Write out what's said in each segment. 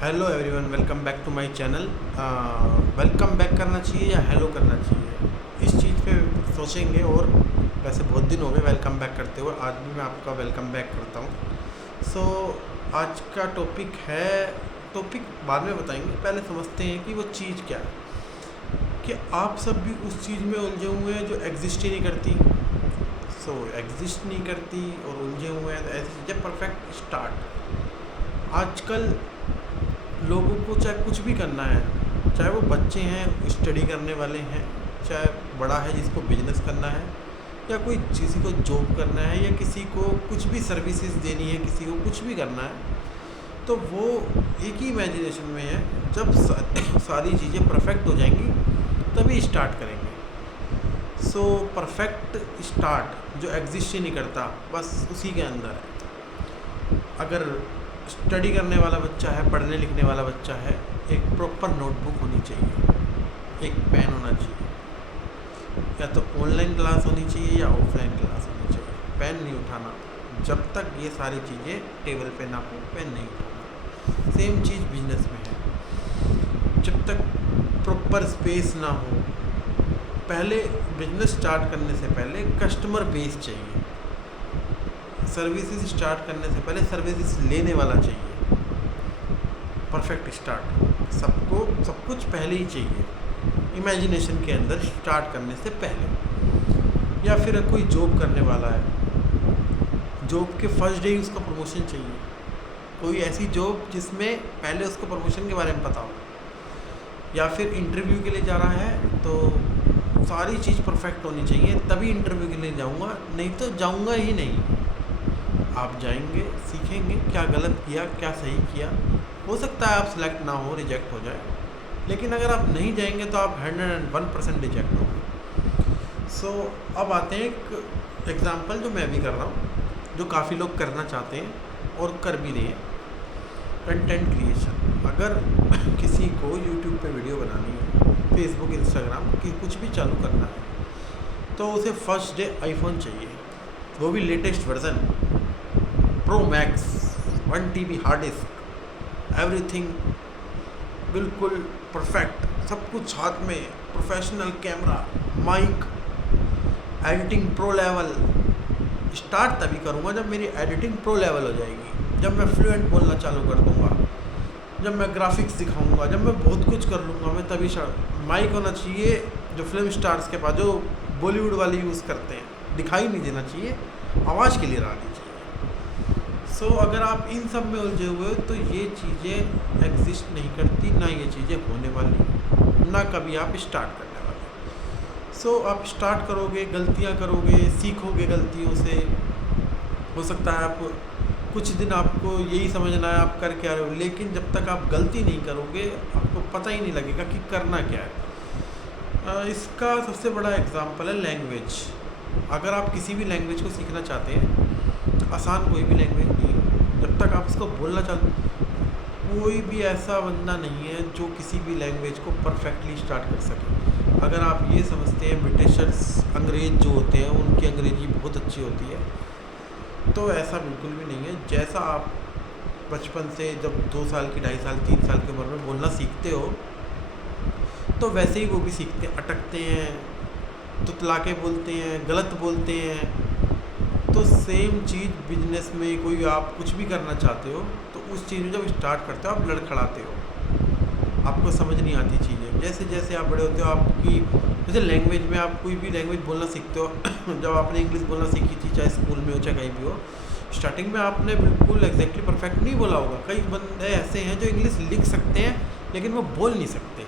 Hello everyone, welcome back to my channel. Welcome back करना चाहिए या हेलो करना चाहिए, इस चीज़ पे सोचेंगे। और वैसे बहुत दिन हो गए वेलकम बैक करते हुए, आज भी मैं आपका वेलकम बैक करता हूँ। सो आज का टॉपिक बाद में बताएंगे, पहले समझते हैं कि वो चीज़ क्या है। कि आप सब भी उस चीज़ में उलझे हुए हैं जो एग्जिस्ट ही नहीं करती। एग्जिस्ट नहीं करती और उलझे हुए हैं, तो ऐसी चीज़ें परफेक्ट स्टार्ट। आजकल लोगों को चाहे कुछ भी करना है, चाहे वो बच्चे हैं स्टडी करने वाले हैं, चाहे बड़ा है जिसको बिजनेस करना है, या कोई किसी को जॉब करना है, या किसी को कुछ भी सर्विसेज देनी है, किसी को कुछ भी करना है, तो वो एक ही इमेजिनेशन में है। जब सारी चीज़ें परफेक्ट हो जाएंगी तभी स्टार्ट करेंगे। परफेक्ट स्टार्ट जो एग्जिस्ट ही नहीं करता, बस उसी के अंदर है। अगर स्टडी करने वाला बच्चा है, पढ़ने लिखने वाला बच्चा है, एक प्रॉपर नोटबुक होनी चाहिए, एक पेन होना चाहिए, या तो ऑनलाइन क्लास होनी चाहिए या ऑफलाइन क्लास होनी चाहिए। पेन नहीं उठाना जब तक ये सारी चीज़ें टेबल पे ना हो, पेन नहीं उठाना। सेम चीज़ बिजनेस में है, जब तक प्रॉपर स्पेस ना हो। पहले बिजनेस स्टार्ट करने से पहले कस्टमर बेस चाहिए, सर्विसेज स्टार्ट करने से पहले सर्विसेज लेने वाला चाहिए। परफेक्ट स्टार्ट सब कुछ पहले ही चाहिए, इमेजिनेशन के अंदर स्टार्ट करने से पहले। या फिर कोई जॉब करने वाला है, जॉब के फर्स्ट डे ही उसका प्रमोशन चाहिए। कोई ऐसी जॉब जिसमें पहले उसको प्रमोशन के बारे में पता हो। या फिर इंटरव्यू के लिए जा रहा है तो सारी चीज़ परफेक्ट होनी चाहिए, तभी इंटरव्यू के लिए जाऊंगा, नहीं तो जाऊंगा ही नहीं। आप जाएंगे, सीखेंगे क्या गलत किया, क्या सही किया। हो सकता है आप सिलेक्ट ना हो, रिजेक्ट हो जाए, लेकिन अगर आप नहीं जाएंगे तो आप 101% रिजेक्ट होंगे। अब आते हैं एक एग्ज़ाम्पल जो मैं भी कर रहा हूँ, जो काफ़ी लोग करना चाहते हैं और कर भी रहे हैं। Content creation. अगर किसी को यूट्यूब पे वीडियो बनानी है, फेसबुक, इंस्टाग्राम की कुछ भी चालू करना है, तो उसे फर्स्ट डे आईफोन चाहिए, वो भी latest version, pro max, 1 TB hard disk, everything बिल्कुल परफेक्ट, सब कुछ हाथ में, professional camera, mic, editing pro level. Start तभी करूँगा जब मेरी एडिटिंग प्रो लेवल हो जाएगी, जब मैं फ्लुएंट बोलना चालू कर दूँगा, जब मैं ग्राफिक्स दिखाऊंगा, जब मैं बहुत कुछ कर लूँगा, मैं तभी माइक होना चाहिए जो फिल्म स्टार्स के पास, जो बॉलीवुड वाले यूज़ करते हैं, दिखाई नहीं देना चाहिए, आवाज़ क्लियर आनी चाहिए। अगर आप इन सब में उलझे हुए हो तो ये चीज़ें एग्जिस्ट नहीं करती, ना ये चीज़ें होने वाली, ना कभी आप स्टार्ट करने वाले। आप स्टार्ट करोगे, गलतियाँ करोगे, सीखोगे गलतियों से। हो सकता है आप कुछ दिन आपको यही समझना है आप कर क्या रहे हो, लेकिन जब तक आप गलती नहीं करोगे आपको पता ही नहीं लगेगा कि करना क्या है। इसका सबसे बड़ा एग्जांपल है लैंग्वेज। अगर आप किसी भी लैंग्वेज को सीखना चाहते हैं, आसान कोई भी लैंग्वेज नहीं है, जब तक आप उसको बोलना चाहते, कोई भी ऐसा बंदा नहीं है जो किसी भी लैंग्वेज को परफेक्टली स्टार्ट कर सके। अगर आप ये समझते हैं ब्रिटिशर्स, अंग्रेज़ जो होते हैं, उनकी अंग्रेजी बहुत अच्छी होती है, तो ऐसा बिल्कुल भी नहीं है। जैसा आप बचपन से जब 2 साल की, 2.5 साल, 3 साल की उम्र में बोलना सीखते हो, तो वैसे ही वो भी सीखते हैं, अटकते हैं, तुतला के बोलते हैं, गलत बोलते हैं। तो सेम चीज़ बिजनेस में, कोई आप कुछ भी करना चाहते हो तो उस चीज़ में जब स्टार्ट करते हो आप लड़खड़ाते हो, आपको समझ नहीं आती चीज़ें। जैसे जैसे आप बड़े होते हो, आपकी जैसे लैंग्वेज में आप कोई भी लैंग्वेज बोलना सीखते हो जब आपने इंग्लिश बोलना सीखी थी, चाहे स्कूल में हो चाहे कहीं भी हो, स्टार्टिंग में आपने बिल्कुल एग्जैक्टली परफेक्ट नहीं बोला होगा। कई बंदे ऐसे हैं जो इंग्लिश लिख सकते हैं लेकिन वो बोल नहीं सकते।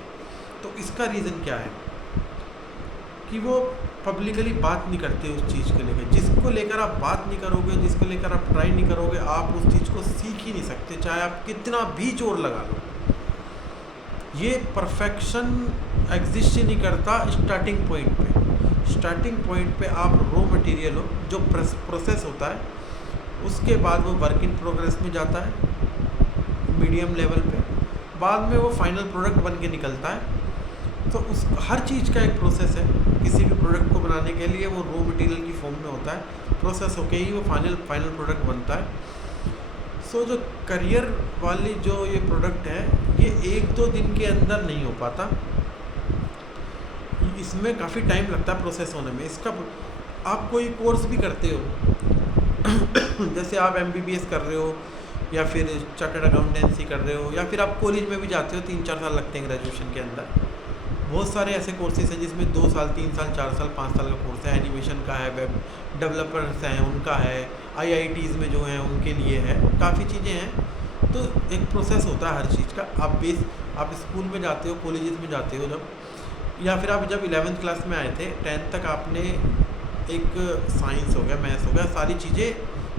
तो इसका रीज़न क्या है कि वो पब्लिकली बात नहीं करते उस चीज़ को लेकर। जिसको लेकर आप बात नहीं करोगे, जिसको लेकर आप ट्राई नहीं करोगे, आप उस चीज़ को सीख ही नहीं सकते, चाहे आप कितना भी जोर लगा लो। ये परफेक्शन एग्जिस्ट ही नहीं करता स्टार्टिंग पॉइंट पे। स्टार्टिंग पॉइंट पे आप रॉ मटेरियल हो, जो प्रोसेस होता है, उसके बाद वो वर्क इन प्रोग्रेस में जाता है मीडियम लेवल पे, बाद में वो फाइनल प्रोडक्ट बन के निकलता है। तो उस हर चीज़ का एक प्रोसेस है। किसी भी प्रोडक्ट को बनाने के लिए वो रॉ मटेरियल की फॉर्म में होता है, प्रोसेस होके ही वो फाइनल प्रोडक्ट बनता है। सो जो करियर वाली जो ये प्रोडक्ट है, ये 1-2 दिन के अंदर नहीं हो पाता, इसमें काफ़ी टाइम लगता है प्रोसेस होने में। इसका आप कोई कोर्स भी करते हो जैसे आप MBBS कर रहे हो या फिर चार्टर्ड अकाउंटेंसी कर रहे हो या फिर आप कॉलेज में भी जाते हो, 3-4 साल लगते हैं ग्रेजुएशन के अंदर। बहुत सारे ऐसे कोर्सेज हैं जिसमें 2 साल 3 साल 4 साल 5 साल का कोर्स है। एनिमेशन का है, वेब डेवलपर्स हैं उनका है, IITs में जो हैं उनके लिए है, काफ़ी चीज़ें हैं। तो एक प्रोसेस होता है हर चीज़ का। आप स्कूल में जाते हो, कॉलेजेस में जाते हो जब, या फिर आप जब 11th क्लास में आए थे, 10th तक आपने एक साइंस हो गया, मैथ्स हो गया, सारी चीज़ें,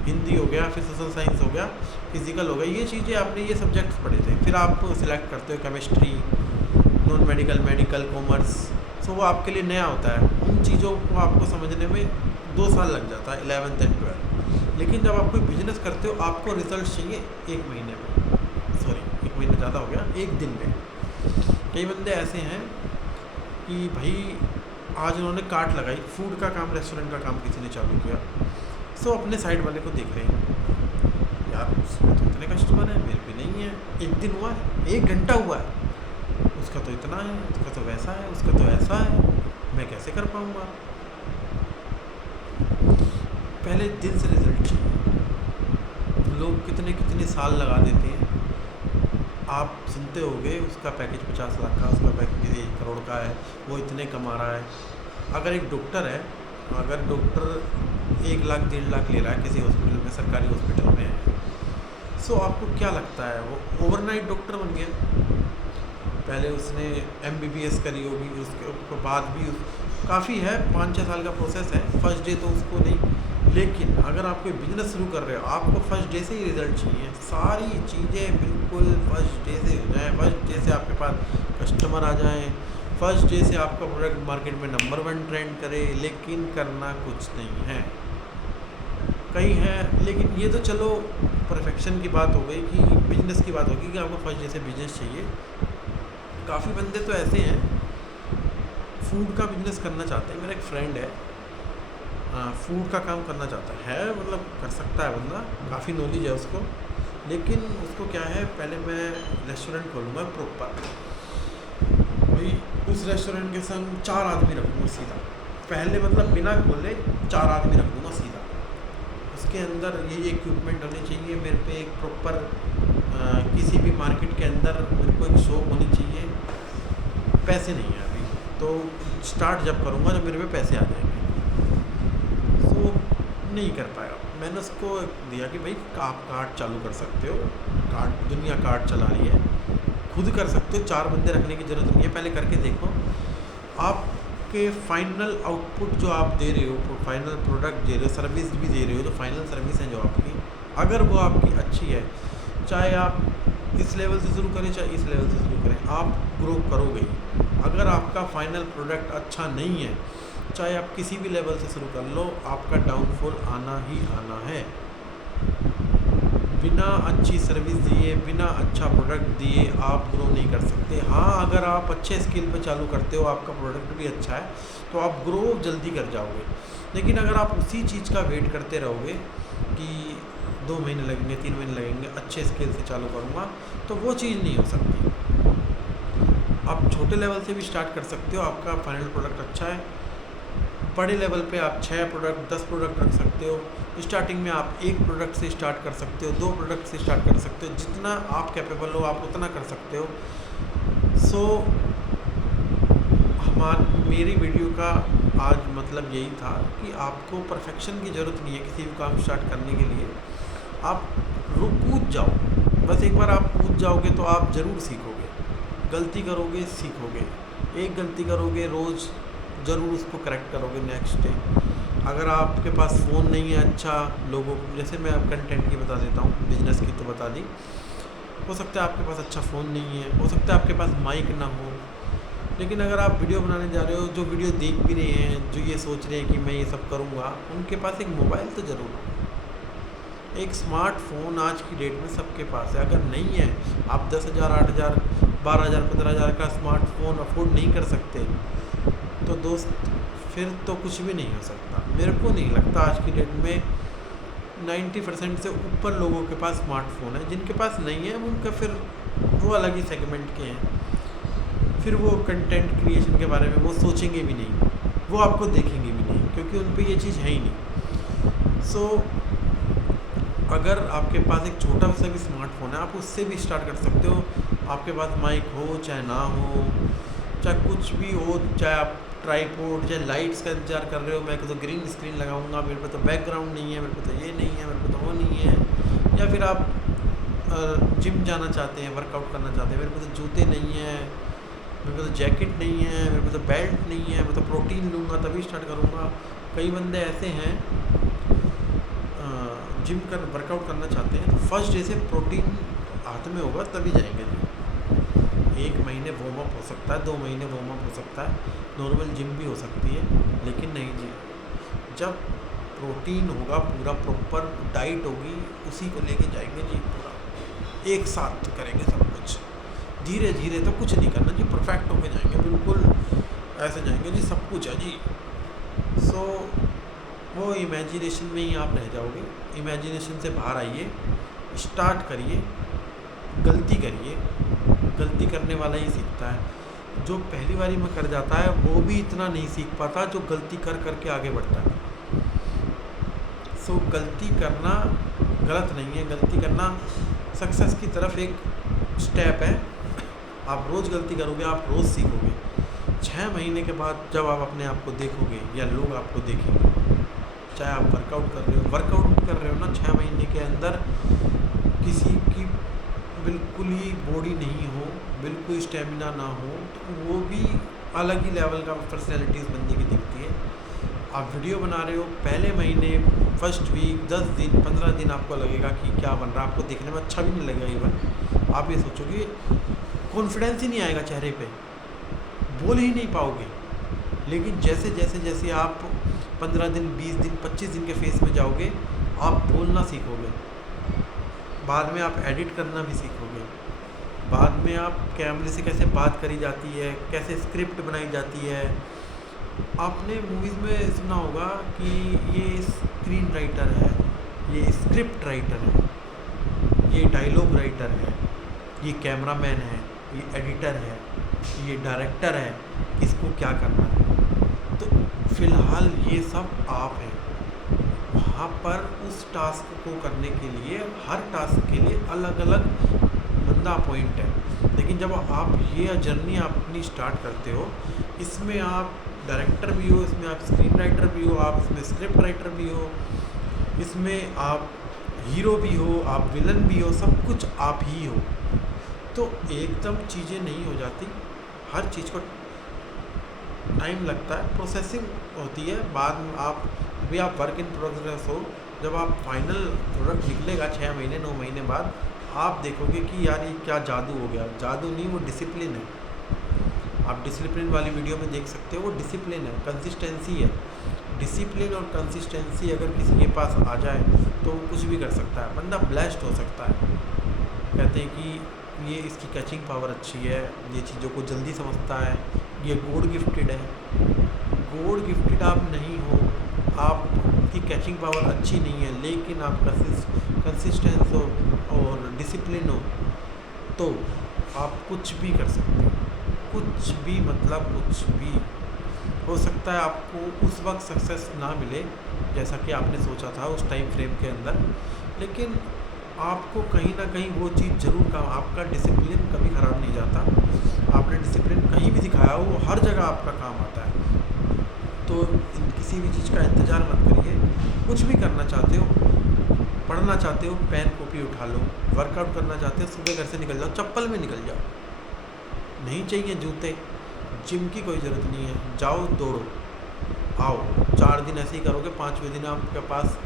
हिंदी हो गया, फिर सोशल साइंस हो गया, फिजिकल हो गया, ये चीज़ें आपने ये सब्जेक्ट्स पढ़े थे। फिर आप सिलेक्ट करते हो chemistry, non medical, medical, commerce. So वो आपके लिए नया होता है। उन चीज़ों को आपको समझने में 2 साल लग जाता है, 11th एंड 12th। लेकिन जब आप कोई बिजनेस करते हो, आपको रिजल्ट चाहिए 1 महीने में, सॉरी 1 महीने ज़्यादा हो गया, 1 दिन में। कई बंदे ऐसे हैं कि भाई आज उन्होंने कार्ट लगाई, फूड का काम, रेस्टोरेंट का काम किसी ने चालू किया, सो अपने साइड वाले को देख रहे हैं, यार उसमें तो इतने कस्टमर हैं, मेरे पे नहीं है, 1 दिन हुआ है, 1 घंटा हुआ है, उसका तो इतना है, उसका तो वैसा है, उसका तो ऐसा है, मैं कैसे कर पाऊँगा। पहले दिन से रिजल्ट चाहिए। लोग कितने कितने साल लगा देते हैं। आप सुनते होंगे उसका पैकेज 50 लाख का, उसका पैकेज 1 करोड़ का है, वो इतने कमा रहा है। अगर एक डॉक्टर है, अगर डॉक्टर 1 लाख 1.5 लाख ले रहा है किसी हॉस्पिटल में, सरकारी हॉस्पिटल में है, सो आपको क्या लगता है वो ओवरनाइट डॉक्टर बन गया? पहले उसने MBBS करी होगी, उसके बाद भी काफ़ी है, 5-6 साल का प्रोसेस है, फर्स्ट डे तो उसको नहीं। लेकिन अगर आप कोई बिजनेस शुरू कर रहे हो, आपको फर्स्ट डे से ही रिजल्ट चाहिए। सारी चीज़ें बिल्कुल फर्स्ट डे से हो जाएँ, फर्स्ट डे से आपके पास कस्टमर आ जाएँ, फर्स्ट डे से आपका प्रोडक्ट मार्केट में नंबर 1 ट्रेंड करे। लेकिन करना कुछ नहीं है, कई हैं। लेकिन ये तो चलो परफेक्शन की बात हो गई, कि बिजनेस की बात होगी कि आपको फर्स्ट डे से बिजनेस चाहिए। काफ़ी बंदे तो ऐसे हैं फूड का बिजनेस करना चाहते हैं। मेरा एक फ्रेंड है, फूड का काम करना चाहता है, मतलब कर सकता है बंदा, काफ़ी नॉलेज है उसको। लेकिन उसको क्या है, पहले मैं रेस्टोरेंट खोलूँगा प्रॉपर, भाई उस रेस्टोरेंट के संग 4 आदमी रखूँगा सीधा, पहले मतलब बिना खोले 4 आदमी रख दूँगा सीधा। उसके अंदर ये इक्विपमेंट होने चाहिए, मेरे पे एक प्रॉपर किसी भी मार्केट के अंदर मेरे को एक शॉप होनी चाहिए। पैसे नहीं है अभी, तो स्टार्ट जब करूँगा जब मेरे पे पैसे आ जाएंगे। तो नहीं कर पाएगा। मैंने उसको दिया कि भाई आप कार्ट चालू कर सकते हो, कार्ट, दुनिया कार्ट चला रही है, खुद कर सकते हो, 4 बंदे रखने की ज़रूरत नहीं है। पहले करके देखो, आपके फाइनल आउटपुट जो आप दे रहे हो, फाइनल प्रोडक्ट दे रहे हो, सर्विस भी दे रहे हो, जो फाइनल सर्विस है जो आपकी, अगर वो आपकी अच्छी है, चाहे आप इस लेवल से शुरू करें चाहे इस लेवल से शुरू करें, आप ग्रो करोगे ही। अगर आपका फाइनल प्रोडक्ट अच्छा नहीं है, चाहे आप किसी भी लेवल से शुरू कर लो, आपका डाउनफॉल आना ही आना है। बिना अच्छी सर्विस दिए, बिना अच्छा प्रोडक्ट दिए आप ग्रो नहीं कर सकते। हाँ, अगर आप अच्छे स्किल पे चालू करते हो, आपका प्रोडक्ट भी अच्छा है, तो आप ग्रो जल्दी कर जाओगे। लेकिन अगर आप उसी चीज़ का वेट करते रहोगे कि 2 महीने लगेंगे, 3 महीने लगेंगे, अच्छे स्किल से चालू करूँगा, तो वो चीज़ नहीं हो सकती। आप छोटे लेवल से भी स्टार्ट कर सकते हो, आपका फाइनल प्रोडक्ट अच्छा है। बड़े लेवल पे आप 6 प्रोडक्ट 10 प्रोडक्ट रख सकते हो। स्टार्टिंग में आप 1 प्रोडक्ट से स्टार्ट कर सकते हो, 2 प्रोडक्ट से स्टार्ट कर सकते हो। जितना आप कैपेबल हो आप उतना कर सकते हो। मेरी वीडियो का आज मतलब यही था कि आपको परफेक्शन की ज़रूरत नहीं है किसी भी काम स्टार्ट करने के लिए। आप कूद जाओ, बस एक बार आप कूद जाओगे तो आप ज़रूर सीखोगे। गलती करोगे, सीखोगे। एक गलती करोगे रोज़, ज़रूर उसको करेक्ट करोगे नेक्स्ट डे। अगर आपके पास फ़ोन नहीं है अच्छा, लोगों जैसे मैं अब कंटेंट की बता देता हूँ, बिजनेस की तो बता दी, हो सकता है आपके पास अच्छा फ़ोन नहीं है, हो सकता है आपके पास माइक ना हो, लेकिन अगर आप वीडियो बनाने जा रहे हो, जो वीडियो देख भी रहे हैं, जो ये सोच रहे हैं कि मैं ये सब करूँगा, उनके पास एक मोबाइल तो ज़रूर हो। एक स्मार्टफोन आज की डेट में सबके पास है। अगर नहीं है, आप 10,000, 8,000, 12,000, 15,000 का स्मार्टफोन अफोर्ड नहीं कर सकते, तो दोस्त फिर तो कुछ भी नहीं हो सकता। मेरे को नहीं लगता आज की डेट में 90% से ऊपर लोगों के पास स्मार्टफोन है। जिनके पास नहीं है उनका फिर वो अलग ही सेगमेंट के हैं, फिर वो कंटेंट क्रिएशन के बारे में वो सोचेंगे भी नहीं, वो आपको देखेंगे भी नहीं, क्योंकि उन पे ये चीज़ है ही नहीं। सो अगर आपके पास एक छोटा सा भी स्मार्टफोन है, आप उससे भी स्टार्ट कर सकते हो। आपके पास माइक हो चाहे ना हो, चाहे कुछ भी हो, चाहे आप ट्राईपोड चाहे लाइट्स का इंतजार कर रहे हो, मैं तो ग्रीन स्क्रीन लगाऊंगा, मेरे पे तो बैकग्राउंड नहीं है, मेरे पे तो ये नहीं है, मेरे पे तो वो नहीं है, या फिर आप जिम जाना चाहते हैं, वर्कआउट करना चाहते हैं, मेरे पे तो जूते नहीं हैं, मेरे पे तो जैकेट नहीं है, मेरे पे तो बेल्ट नहीं है, मैं तो प्रोटीन लूँगा तभी स्टार्ट करूँगा। कई बंदे ऐसे हैं जिम कर वर्कआउट करना चाहते हैं, तो फर्स्ट डे से प्रोटीन हाथ में होगा तभी जाएंगे जिम। 1 महीने वार्म अप हो सकता है, 2 महीने वार्म अप हो सकता है, नॉर्मल जिम भी हो सकती है, लेकिन नहीं जी, जब प्रोटीन होगा, पूरा प्रॉपर डाइट होगी, उसी को लेके जाएंगे जी। पूरा एक साथ करेंगे सब कुछ, धीरे धीरे तो कुछ नहीं करना जी, परफेक्ट होके जाएंगे, बिल्कुल ऐसे जाएंगे जी, सब कुछ है जी। सो वो इमेजिनेशन में ही आप रह जाओगे। इमेजिनेशन से बाहर आइए, स्टार्ट करिए, गलती करिए। गलती करने वाला ही सीखता है। जो पहली बारी में कर जाता है वो भी इतना नहीं सीख पाता जो गलती कर करके आगे बढ़ता है। सो गलती करना गलत नहीं है, गलती करना सक्सेस की तरफ एक स्टेप है। आप रोज़ गलती करोगे, आप रोज़ सीखोगे। 6 महीने के बाद जब आप अपने आप को देखोगे या लोग आपको देखेंगे, चाहे आप वर्कआउट कर रहे हो, वर्कआउट भी कर रहे हो ना, 6 महीने के अंदर किसी की बिल्कुल ही बॉडी नहीं हो, बिल्कुल स्टेमिना ना हो, तो वो भी अलग ही लेवल का पर्सनैलिटी उस बंदे की दिखती है। आप वीडियो बना रहे हो, पहले महीने, फर्स्ट वीक, 10 दिन, 15 दिन आपको लगेगा कि क्या बन रहा है, आपको देखने में अच्छा भी नहीं लगेगा। इवन आप ये सोचोगे, कॉन्फिडेंस ही नहीं आएगा चेहरे पे, बोल ही नहीं पाओगे। लेकिन जैसे जैसे जैसे आप 15 दिन, 20 दिन, 25 दिन के फेस में जाओगे, आप बोलना सीखोगे, बाद में आप एडिट करना भी सीखोगे, बाद में आप कैमरे से कैसे बात करी जाती है, कैसे स्क्रिप्ट बनाई जाती है। आपने मूवीज़ में सुना होगा कि ये स्क्रीन राइटर है, ये स्क्रिप्ट राइटर है, ये डायलॉग राइटर है, ये कैमरामैन है, ये एडिटर है, ये डायरेक्टर है, इसको क्या करना है। तो फ़िलहाल ये सब आप हैं। वहाँ पर उस टास्क को करने के लिए, हर टास्क के लिए अलग अलग बंदा पॉइंट है। लेकिन जब आप ये जर्नी अपनी स्टार्ट करते हो, इसमें आप डायरेक्टर भी हो, इसमें आप स्क्रीन राइटर भी हो, आप इसमें स्क्रिप्ट राइटर भी हो, इसमें आप हीरो भी हो, आप विलन भी हो, सब कुछ आप ही हो। तो एकदम चीज़ें नहीं हो जाती, हर चीज़ को टाइम लगता है, प्रोसेसिंग होती है। बाद में आप अभी आप वर्क इन प्रोग्रेस हो, जब आप फाइनल प्रोडक्ट निकलेगा 6 महीने 9 महीने बाद, आप देखोगे कि यार ये क्या जादू हो गया। जादू नहीं, वो डिसिप्लिन है। आप डिसिप्लिन वाली वीडियो में देख सकते हो, वो डिसिप्लिन है, कंसिस्टेंसी है। डिसिप्लिन और कंसिस्टेंसी अगर किसी के पास आ जाए तो वो कुछ भी कर सकता है, बंदा ब्लेस्ड हो सकता है। कहते हैं कि ये इसकी कैचिंग पावर अच्छी है, ये चीज़ों को जल्दी समझता है, ये गॉड गिफ्टेड है। गॉड गिफ्टेड आप नहीं हो, आपकी कैचिंग पावर अच्छी नहीं है, लेकिन आप कंसिस्टेंस हो और डिसिप्लिन हो, तो आप कुछ भी कर सकते हो। कुछ भी मतलब कुछ भी हो सकता है। आपको उस वक्त सक्सेस ना मिले जैसा कि आपने सोचा था उस टाइम फ्रेम के अंदर, लेकिन आपको कहीं ना कहीं वो चीज़ ज़रूर काम, आपका डिसिप्लिन कभी ख़राब नहीं जाता। आपने डिसिप्लिन कहीं भी दिखाया हो, वो हर जगह आपका काम आता है। तो किसी भी चीज़ का इंतज़ार मत करिए। कुछ भी करना चाहते हो, पढ़ना चाहते हो, पेन कॉपी उठा लो, वर्कआउट करना चाहते हो, सुबह घर से निकल जाओ, चप्पल में निकल जाओ, नहीं चाहिए जूते, जिम की कोई ज़रूरत नहीं है, जाओ दौड़ो, आओ। 4 दिन ऐसे ही करोगे, 5वें दिन आपके पास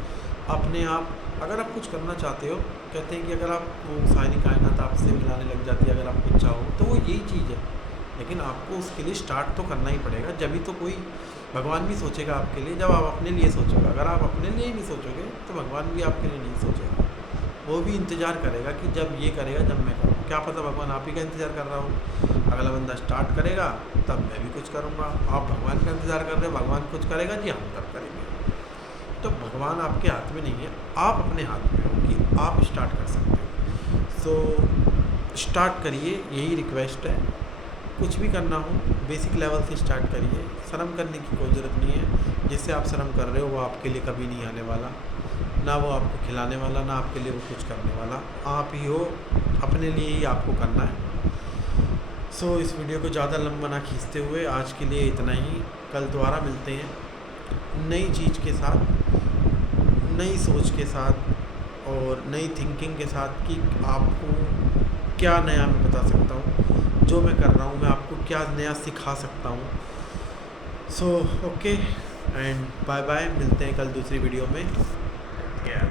अपने आप, अगर आप कुछ करना चाहते हो, कहते हैं कि अगर आप वो सारी कायनात आपसे मिलाने लग जाती है अगर आप कुछ चाहो, तो वो यही चीज़ है। लेकिन आपको उसके लिए स्टार्ट तो करना ही पड़ेगा, जब तो कोई भगवान भी सोचेगा आपके लिए, जब आप अपने लिए सोचोगे। अगर आप अपने लिए ही नहीं सोचोगे तो भगवान भी आपके लिए नहीं सोचेगा। वो भी इंतज़ार करेगा कि जब ये करेगा जब मैं करूँ। क्या पता भगवान आप ही का इंतज़ार कर रहा हो, अगला बंदा स्टार्ट करेगा तब मैं भी कुछ करूँगा। आप भगवान का इंतज़ार कर रहे हो, भगवान कुछ करेगा जी, हम तब करेंगे। तो भगवान आपके हाथ में नहीं है, आप अपने हाथ में हो कि आप स्टार्ट कर सकते हो। सो स्टार्ट करिए, यही रिक्वेस्ट है। कुछ भी करना हो बेसिक लेवल से स्टार्ट करिए। शर्म करने की कोई ज़रूरत नहीं है। जिससे आप शर्म कर रहे हो वो आपके लिए कभी नहीं आने वाला, ना वो आपको खिलाने वाला, ना आपके लिए वो कुछ करने वाला। आप ही हो, अपने लिए ही आपको करना है। सो इस वीडियो को ज़्यादा लंबा ना खींचते हुए आज के लिए इतना ही। कल दोबारा मिलते हैं नई चीज़ के साथ, नई सोच के साथ और नई थिंकिंग के साथ कि आपको क्या नया मैं बता सकता हूँ, जो मैं कर रहा हूँ मैं आपको क्या नया सिखा सकता हूँ। So okay and bye bye, मिलते हैं कल दूसरी वीडियो में।